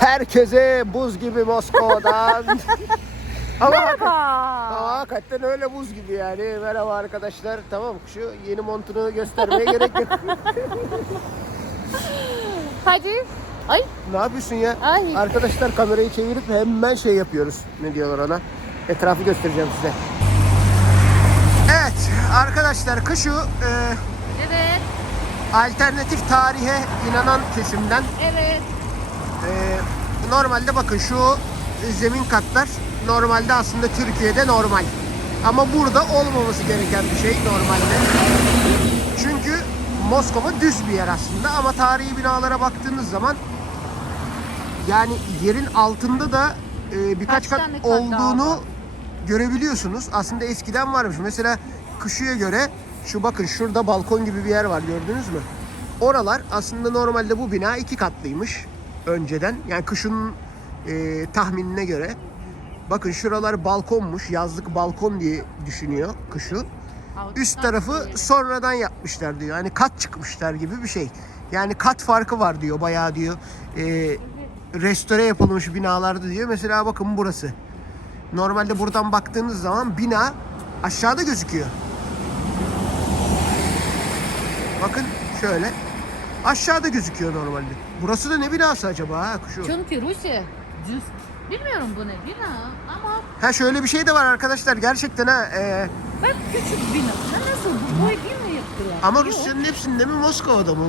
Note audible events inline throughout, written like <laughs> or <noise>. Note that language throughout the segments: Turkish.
Herkese buz gibi Moskova'dan. <laughs> Ama Merhaba. Ama hakikaten öyle buz gibi yani. Merhaba arkadaşlar. Tamam şu yeni montunu göstermeye gerek yok. <laughs> Hadi. Ay. ne yapıyorsun ya? Ay. Arkadaşlar kamerayı çevirip hemen şey yapıyoruz. Ne diyorlar ona? Etrafı göstereceğim size. Evet arkadaşlar kışu e, Evet. alternatif tarihe inanan kesimden Evet. E, normalde bakın şu zemin katlar normalde aslında Türkiye'de normal. Ama burada olmaması gereken bir şey normalde. Çünkü Moskova düz bir yer aslında ama tarihi binalara baktığınız zaman yani yerin altında da e, birkaç Kaç kat tane kat daha olduğunu var? görebiliyorsunuz. Aslında eskiden varmış. Mesela Kışı'ya göre şu bakın şurada balkon gibi bir yer var gördünüz mü? Oralar aslında normalde bu bina iki katlıymış önceden. Yani kışın e, tahminine göre. Bakın şuralar balkonmuş. Yazlık balkon diye düşünüyor kışı. Üst tarafı sonradan yapmışlar diyor. Yani kat çıkmışlar gibi bir şey. Yani kat farkı var diyor bayağı diyor. E, restore yapılmış binalarda diyor. Mesela bakın burası. Normalde buradan baktığınız zaman bina aşağıda gözüküyor. Bakın şöyle. Aşağıda gözüküyor normalde. Burası da ne binası acaba ha şu? Çünkü Rusya düz. Bilmiyorum bu ne bina ama Ha şöyle bir şey de var arkadaşlar gerçekten ha. e, bak küçük bina. Nasıl bu boy bina yaptılar? ama. Rusya'nın hepsinde mi Moskova'da mı?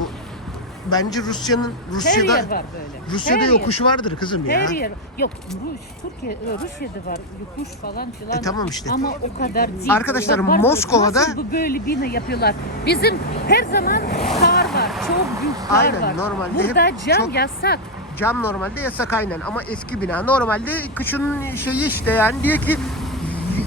Bence Rusya'nın her Rusya'da yer var böyle. Rusya'da Her yer. yokuş vardır kızım ya. Her yer. Yok Rus, Türkiye, e, Rusya'da var yokuş falan filan. E, tamam işte. Ama o kadar değil. Arkadaşlar, Moskova'da- Nasıl bu böyle bina yapıyorlar? Bizim her zaman kar var. Çok büyük kar Aynen, var. normalde Burada hep cam çok- yasak. Cam normalde yasak aynen ama eski bina normalde kışın şeyi işte yani diyor ki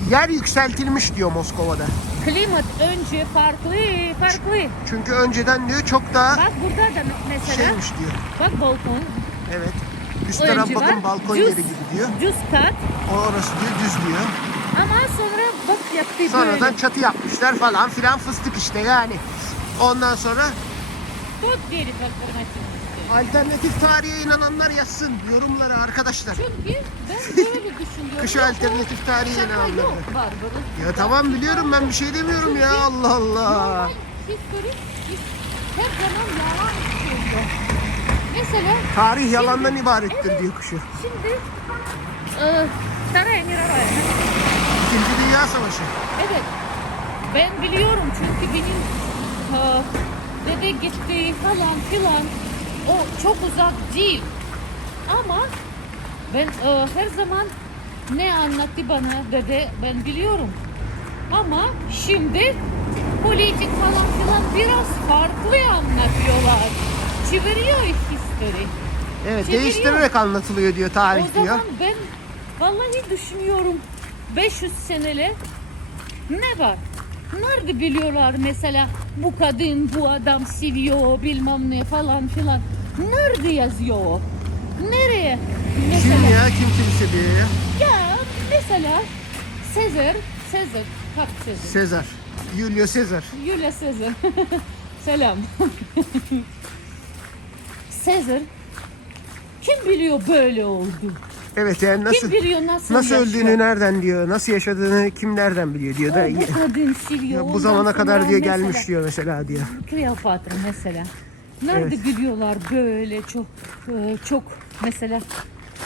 yer yükseltilmiş diyor Moskova'da. Klimat önce farklı, farklı. Çünkü önceden diyor çok daha Bak burada da mesela, şeymiş diyor. bak balkon. Evet. Üst taraf Önce bakın var, balkon düz, yeri gibi diyor. Düz kat. Orası diyor düz diyor. Ama sonra bak yaptı Sonradan böyle. çatı yapmışlar falan filan fıstık işte yani. Ondan sonra Тут верит в альтернативу. Alternatif tarihe inananlar yazsın yorumları arkadaşlar. Çünkü ben böyle düşünüyorum. Kışa alternatif tarihe inananlar. Yok Barbaros. Ya tamam biliyorum ben bir şey demiyorum Çünkü ya Allah Allah. Historik her zaman yalan söylüyor. Mesela tarih yalandan şimdi, ibarettir evet, diyor kuşu. Şimdi e, Saray Mirabay. İkinci Dünya Savaşı. Evet. Ben biliyorum çünkü benim e, dede gitti falan filan o çok uzak değil. Ama ben e, her zaman ne anlattı bana dede ben biliyorum. Ama şimdi politik falan filan biraz farklı anlatıyorlar. Çeviriyor history. Evet Çeviriyor. değiştirerek anlatılıyor diyor tarih o diyor. zaman ben vallahi düşünüyorum 500 seneli ne var? Nerede biliyorlar mesela bu kadın bu adam seviyor bilmem ne falan filan. Nerede yazıyor? Nereye? Mesela, Kim ya kim kimse diyor ya. ya mesela Caesar, Caesar, bak Caesar. Sezar. Julio Sezar. Julia Caesar. <laughs> Selam. <laughs> Caesar kim biliyor böyle oldu? Evet yani nasıl Kim biliyor nasıl nasıl yaşıyor? öldüğünü nereden diyor, nasıl yaşadığını kim nereden biliyor diyor da O bu kadın seviyor. ya bu Ondan zamana kadar diyor mesela gelmiş diyor mesela diyor. Kleopatra mesela. Nerede Evet. biliyorlar böyle çok e, çok mesela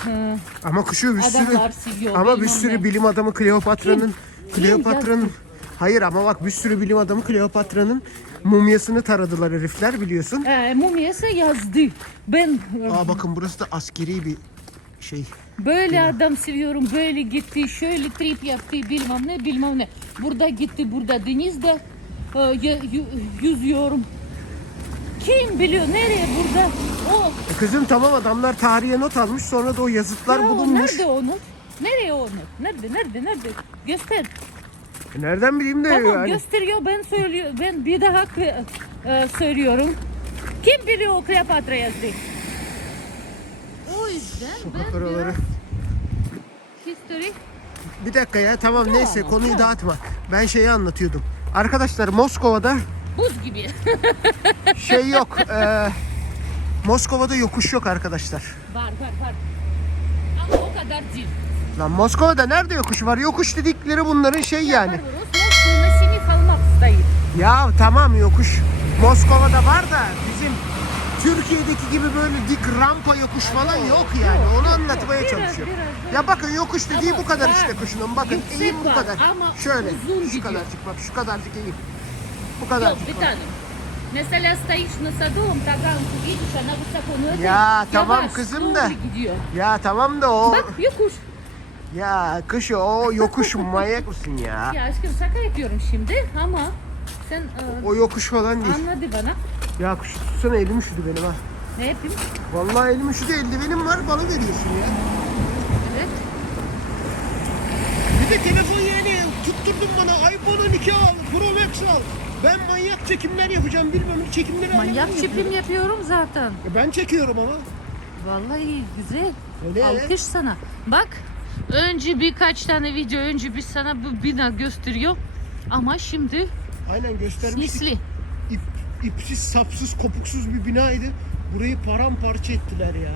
e, Ama kuşu bir sürü adamlar seviyor. ama bir bilmem sürü ne. bilim adamı Kleopatra'nın Kim? Kleopatra'nın Hayır ama bak bir sürü bilim adamı Kleopatra'nın mumyasını taradılar herifler biliyorsun. E, mumyası yazdı. Ben e, Aa bakın burası da askeri bir şey. böyle adam seviyorum. Böyle gitti. Şöyle trip yaptı. Bilmem ne bilmem ne. Burada gitti. Burada denizde e, yüzüyorum. Kim biliyor nereye burada? O E kızım tamam adamlar tarihe not almış sonra da o yazıtlar Ya bulunmuş. Nerede onu? Nereye onu? Nerede? Nerede? Nerede? Göster. E Nereden bileyim de Tamam yani. gösteriyor. Ben söylüyor. Ben bir daha e, söylüyorum. Kim biliyor o Kleopatra yazdı? Sokak araları. Bir dakika ya tamam neyse ama, konuyu tamam. dağıtma. Ben şeyi anlatıyordum. Arkadaşlar Moskova'da buz gibi. <laughs> şey yok. e, Moskova'da yokuş yok arkadaşlar. Var var var. Ama o kadar değil. Lan Moskova'da nerede yokuş var? Yokuş dedikleri bunların şey yani. İstedim. Ya tamam yokuş Moskova'da var da Türkiye'deki gibi böyle dik rampa yokuş falan yok yani. yok, Onu yok, anlatmaya yok. Biraz, çalışıyorum. biraz, Ya bakın yokuş dediği Ama bu kadar var. işte kuşunun. Bakın Yüksek eğim bu var kadar. ama Şöyle uzun şu gidiyor. kadarcık bak şu kadarcık eğim. Bu Yok kadarcık. bir bak. tane. Mesela стоишь на садовом таганку, видишь, она высоко, но это Ya, tamam yavaş, kızım da. doğru gidiyor. Ya tamam da o Bak yokuş. ya kış o yokuş <laughs> manyak mısın ya? Ya aşkım şaka yapıyorum şimdi ama sen e, O yokuş falan değil. anladı bana. Ya kuş tutsana elim üşüdü benim ha. Ne yapayım? Vallahi elim üşüdü eldivenim var bana veriyorsun ya. Evet. Bir de telefon yani tutturdun bana iPhone 12 al, Pro Max al. Ben manyak çekimler yapacağım bilmem ne çekimleri Manyak çekim yapıyor. yapıyorum zaten. Ya Ben çekiyorum ama. Vallahi güzel. Öyle. Alkış sana. Bak önce birkaç tane video önce bir sana bu bina gösteriyor. Ama şimdi Aynen göstermiştik. misli. İp, ipsiz, sapsız, kopuksuz bir binaydı. Burayı paramparça ettiler ya.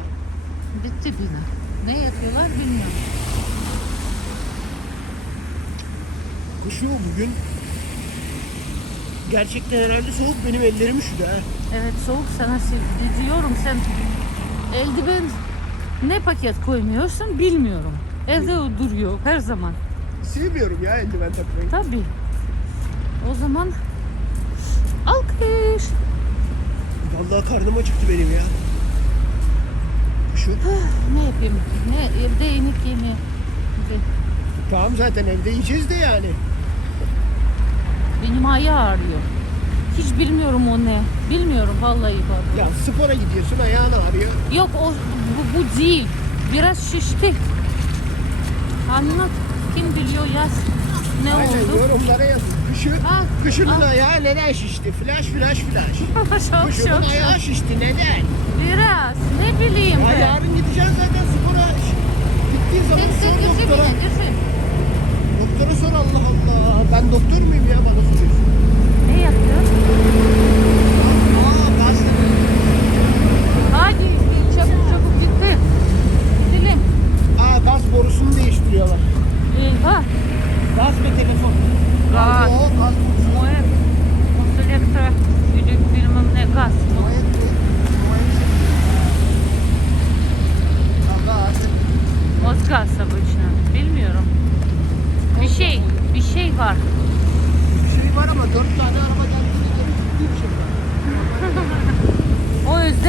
Bitti bina. Ne yapıyorlar bilmiyorum. Kış yok bugün. Gerçekten herhalde soğuk benim ellerim üşüdü ha. Evet soğuk sana sevdi diyorum sen eldiven ne paket koymuyorsun bilmiyorum. Evde o duruyor her zaman. Sevmiyorum ya eldiven takmayı. Tabii. O zaman alkış. Vallahi karnım acıktı benim ya. Şu. Ne yapayım? Ne evde yemek yeme. Tamam zaten evde yiyeceğiz de yani. Benim ayağı ağrıyor. Hiç bilmiyorum o ne. Bilmiyorum vallahi bak. Ya spora gidiyorsun ayağın ağrıyor. Yok o bu, bu değil. Biraz şişti. Anlat. Kim biliyor yaz. Ne Aynen oldu? yorumlara yazın. Kışı, Ha, kışının ha. ayağı neden şişti? Flash flash flash. <laughs> çok Kışının çok. ayağı şişti neden? Biraz. Ne bileyim Ya ben. yarın gideceksin zaten spora. Gittiğin zaman Sen sor doktora. götür. Doktora sor Allah Allah. Ben doktor muyum ya bana soruyorsun? Ne yapıyor?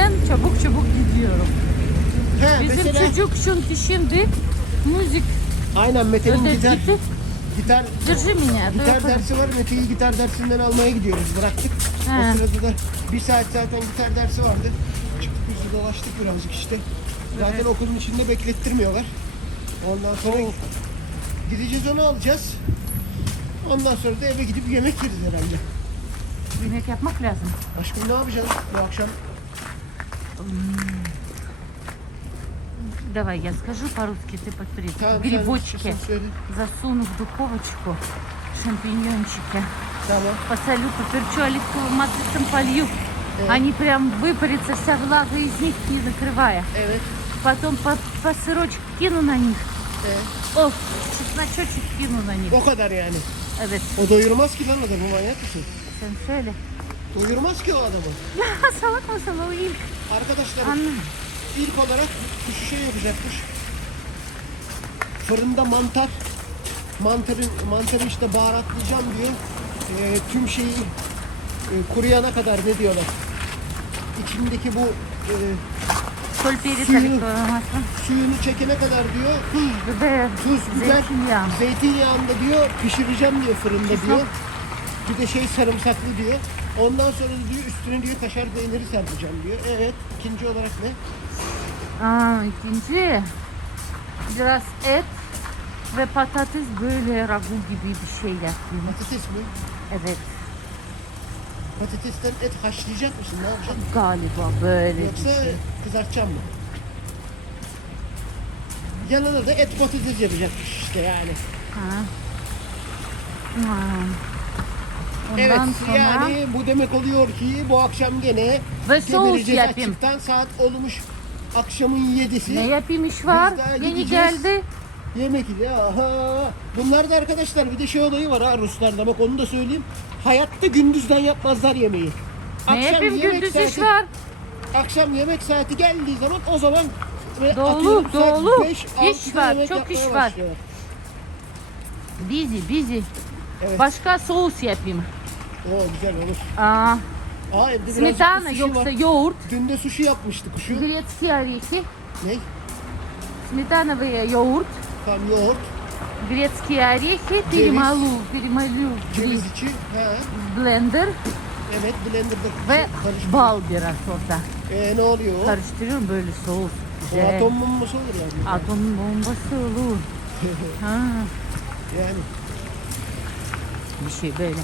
yüzden çabuk çabuk gidiyorum. He, Bizim mesela, çocuk çünkü şimdi müzik Aynen Mete'nin öde gitar, gitti. gitar, Держи меня. gitar dur. dersi var. Mete'yi gitar dersinden almaya gidiyoruz. Bıraktık. He. O sırada da bir saat zaten gitar dersi vardı. Çıktık biz de dolaştık birazcık işte. Zaten Evet. okulun içinde beklettirmiyorlar. Ondan sonra gideceğiz onu alacağız. Ondan sonra da eve gidip yemek yeriz herhalde. Yemek yapmak lazım. Aşkım ne yapacağız bu akşam? Давай, я скажу по-русски, ты повтори. Sen Грибочки засуну в духовочку, шампиньончики. Tamam. Посолю, поперчу, оливковым маслицем полью. Evet. Они прям выпарятся, вся влага из них, не закрывая. Evet. Потом по, по сырочек кину на них. evet. О, чесночочек кину на них. O kadar yani. Evet, O doyurmaz ki lan adamı manyak mısın? sen söyle. Doyurmaz ki o adamı. Ya salak mısın o ilk? Arkadaşlar ilk olarak bir şey yapacakmış. Fırında mantar. Mantarı, mantarı işte baharatlayacağım diyor. E, tüm şeyi e, kuruyana kadar ne diyorlar? İçindeki bu e, suyunu, suyunu çekene kadar diyor. Tuz, biber, zeytinyağı. zeytinyağında diyor pişireceğim diyor fırında diyor. Bir de şey sarımsaklı diyor. Ondan sonra diyor üstüne diyor kaşar peyniri serpeceğim diyor. Evet. ikinci olarak ne? Aa, ikinci biraz et ve patates böyle ragu gibi bir şey yapayım. Patates mi? Evet Patatesten et haşlayacak mısın? Ne yapacaksın? galiba böyle bir Yoksa şey. kızartacağım mı? Yanına da et patates yapacakmış işte yani. Ha. Ha. Evet sonra yani bu demek oluyor ki bu akşam gene Ve soğuk gebereceğiz yapayım. açıktan. Saat olmuş akşamın yedisi. ne yapayım iş var? Biz daha Yeni gideceğiz. geldi. Yemek ile aha. Bunlar da arkadaşlar bir de şey olayı var ha Ruslarda bak onu da söyleyeyim. Hayatta gündüzden yapmazlar yemeği. Ne yapayım gündüz saati, iş var. Akşam yemek saati geldiği zaman o zaman böyle Dolu, atıyorum saat dolu. beş, İş altıda var, yemek çok yapmaya iş var. başlıyorlar. Busy busy. Evet. Başka sos yapayım. Oo güzel olur. Aa, Aa evde birazcık smetana da sushi yoksa var. yoğurt. Dün de sushi yapmıştık şu. Грецкие орехи, Ne? сметановый yoğurt, Tam yoğurt, грецкие орехи, перемолу, перемолю в ceviz içi. He. блендер Evet blenderda ve karıştır. bal biraz orada. Ee, ne oluyor o? Karıştırıyorum böyle soğuk. O Güzel. atom bombası olur yani. Atom bombası olur. <laughs> Ha, yani. bir şey böyle.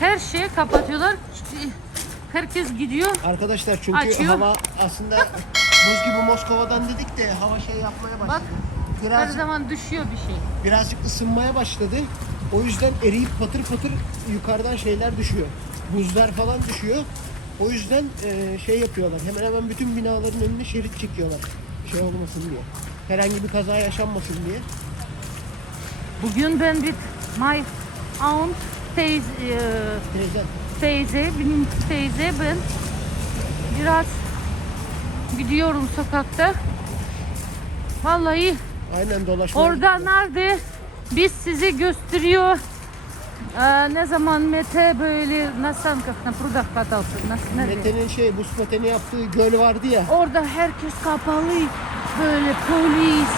Her şeyi kapatıyorlar. Herkes gidiyor. Arkadaşlar çünkü Açıyor. hava aslında buz gibi Moskova'dan dedik de hava şey yapmaya başladı. Her Biraz, zaman düşüyor bir şey. birazcık ısınmaya başladı. O yüzden eriyip patır patır yukarıdan şeyler düşüyor. Buzlar falan düşüyor. O yüzden e, şey yapıyorlar. Hemen hemen bütün binaların önüne şerit çekiyorlar. Şey olmasın diye. Herhangi bir kaza yaşanmasın diye. Bugün ben bir my aunt e, teyze, teyze. benim teyze ben biraz gidiyorum sokakta. Vallahi Aynen. Orada nerede? Biz sizi gösteriyor. Ee, ne zaman Mete böyle nasıl kakna burada kadaltı nasıl nerede? Mete'nin şey bu Mete'nin yaptığı göl vardı ya. Orada herkes kapalı böyle polis,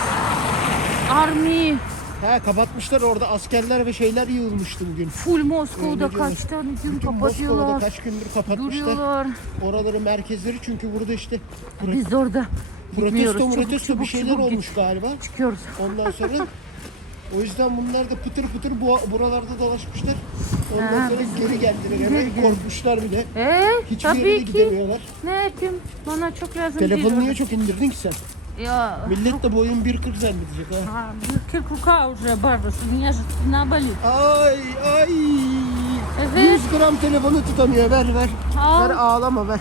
army Ha kapatmışlar orada askerler ve şeyler yığılmıştı bugün. full Moskova'da Öyle kaç tane gün Bütün Moskova'da kapatıyorlar. kaç gündür kapatmışlar. Duruyorlar. Oraları merkezleri çünkü burada işte pro- Biz orada gitmiyoruz. protesto Çabuk, protesto çabuk, bir şeyler çabuk git. olmuş galiba. Çıkıyoruz. Ondan sonra <laughs> o yüzden bunlar da pıtır pıtır bu, buralarda dolaşmışlar. Ondan Ha, sonra geri geldiler eve. geri- Korkmuşlar bile. Ee, Hiçbir yere tabii ki. gidemiyorlar. Ne yapayım? Bana çok lazım Telefonu değil. niye çok indirdin ki sen? Ya, Millet de bu oyun 1.40 zannedecek ha. а, как рука уже, Барбас, у меня же спина болит. Ay ay. Evet. 100 gram telefonu tutamıyor. Ver ver. Al. Ver ağlama ver.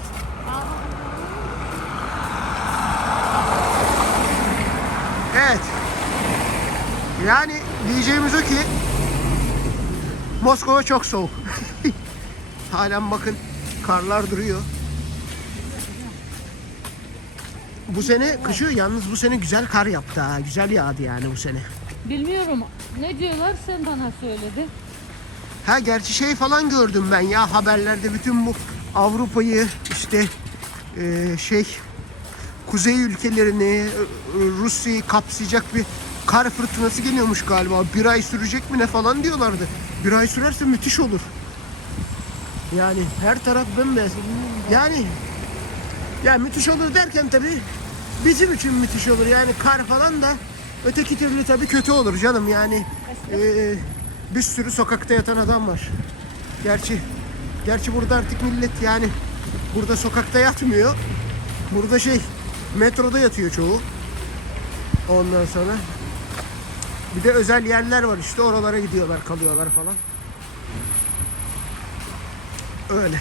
Evet. Yani diyeceğimiz o ki Moskova çok soğuk. <laughs> Halen bakın karlar duruyor. Bu sene kışı yalnız bu sene güzel kar yaptı ha. Güzel yağdı yani bu sene. Bilmiyorum. Ne diyorlar sen bana söyledi. Ha gerçi şey falan gördüm ben ya haberlerde bütün bu Avrupa'yı işte e, şey kuzey ülkelerini e, Rusya'yı kapsayacak bir kar fırtınası geliyormuş galiba. Bir ay sürecek mi ne falan diyorlardı. Bir ay sürerse müthiş olur. Yani her taraf bembeyaz. Yani ya müthiş olur derken tabii bizim için müthiş olur. Yani kar falan da öteki türlü tabii kötü olur canım. Yani e, bir sürü sokakta yatan adam var. Gerçi gerçi burada artık millet yani burada sokakta yatmıyor. Burada şey metroda yatıyor çoğu. Ondan sonra bir de özel yerler var işte oralara gidiyorlar kalıyorlar falan. Öyle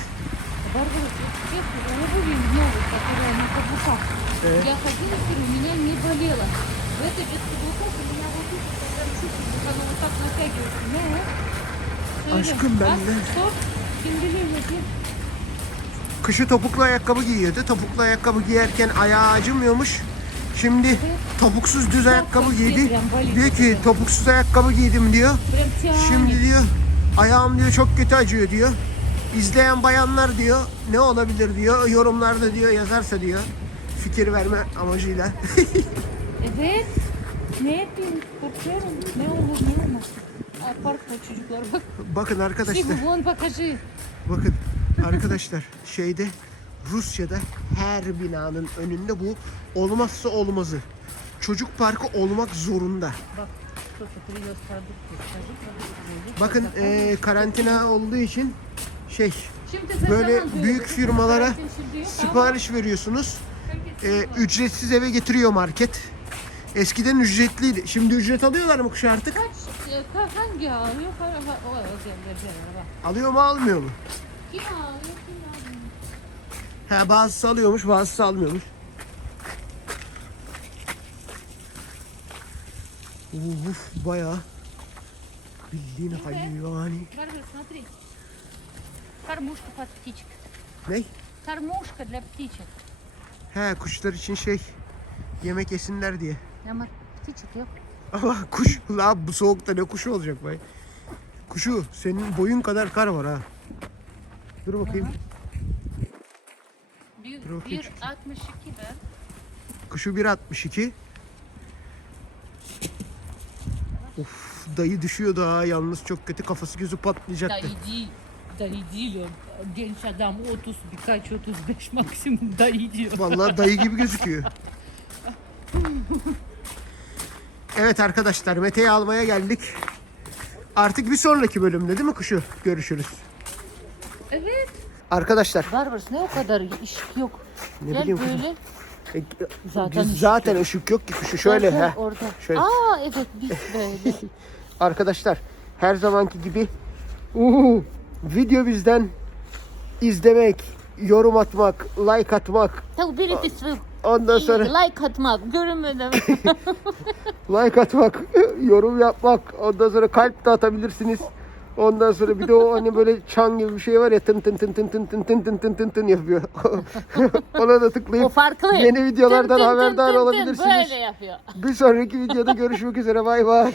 Барбарос, честно, обуви новой, которая на каблуках. Я ходила, говорю, у меня не болело. В этой без каблуков у меня вот тут прям чувствую, как оно вот так натягивается. Ну, söyle. Aşkım ben Bak, de. Sor, kim bilir bakayım. Kışı topuklu ayakkabı giyiyordu. Topuklu ayakkabı giyerken ayağı acımıyormuş. Şimdi topuksuz düz ayakkabı giydi. Diyor ki topuksuz ayakkabı giydim diyor. Прям тянет. Şimdi diyor ayağım diyor çok kötü acıyor diyor. izleyen bayanlar diyor ne olabilir diyor. Yorumlarda diyor yazarsa diyor. Fikir verme amacıyla. <laughs> evet. Ne yapayım? Ne olur ne olmaz. Ay çocuklar bak. Bakın arkadaşlar. Şey, Sigvon bakacı. Bakın arkadaşlar şeyde Rusya'da her binanın önünde bu olmazsa olmazı. Çocuk parkı olmak zorunda. Bak Bakın e, karantina olduğu için şey böyle büyük firmalara sipariş veriyorsunuz. Ee, ücretsiz eve getiriyor market. Eskiden ücretliydi. Şimdi ücret alıyorlar mı kuşa artık? Kaç, hangi alıyor? Alıyor mu almıyor mu? Kim alıyor kim almıyor? Ha bazısı alıyormuş bazısı almıyormuş. Uf bayağı bildiğin hayvani. Барбара, смотри. Кормушка под птичек. Ne? Кормушка для птичек. He kuşlar için şey yemek yesinler diye. Ama птичек yok. Ama kuş la bu soğukta ne kuşu olacak be? Kuşu senin boyun kadar kar var ha. Dur bakayım. Bir, Dur bakayım. 1.62 ben. Kuşu 1.62. Of dayı düşüyor daha yalnız çok kötü kafası gözü patlayacaktı. Dayı değil. Dayı değil o. Genç adam 30 birkaç 35 maksimum dayı diyor. Vallahi dayı gibi gözüküyor. Evet arkadaşlar Mete'yi almaya geldik. Artık bir sonraki bölümde değil mi kuşu? Görüşürüz. Evet. Arkadaşlar Barbaros ne o kadar ışık yok. Ne Gel bileyim böyle. e, Zaten ışık zaten ışık yok ki kuşu şöyle ha. Orada. Şöyle. Aa evet biz böyle. <laughs> Arkadaşlar her zamanki gibi uhu, video bizden izlemek, yorum atmak, like atmak, Tabii birisi ondan sonra like atmak görünmeden. like atmak, yorum yapmak, ondan sonra kalp de atabilirsiniz. Ondan sonra bir de o hani böyle çan gibi bir şey var ya tın tın tın tın tın tın tın tın tın tın tın yapıyor. Ona da o tıklayıp farklı. yeni videolardan tın tın haberdar tın tın olabilirsiniz. Böyle yapıyor. Bir sonraki videoda görüşmek üzere bay bay.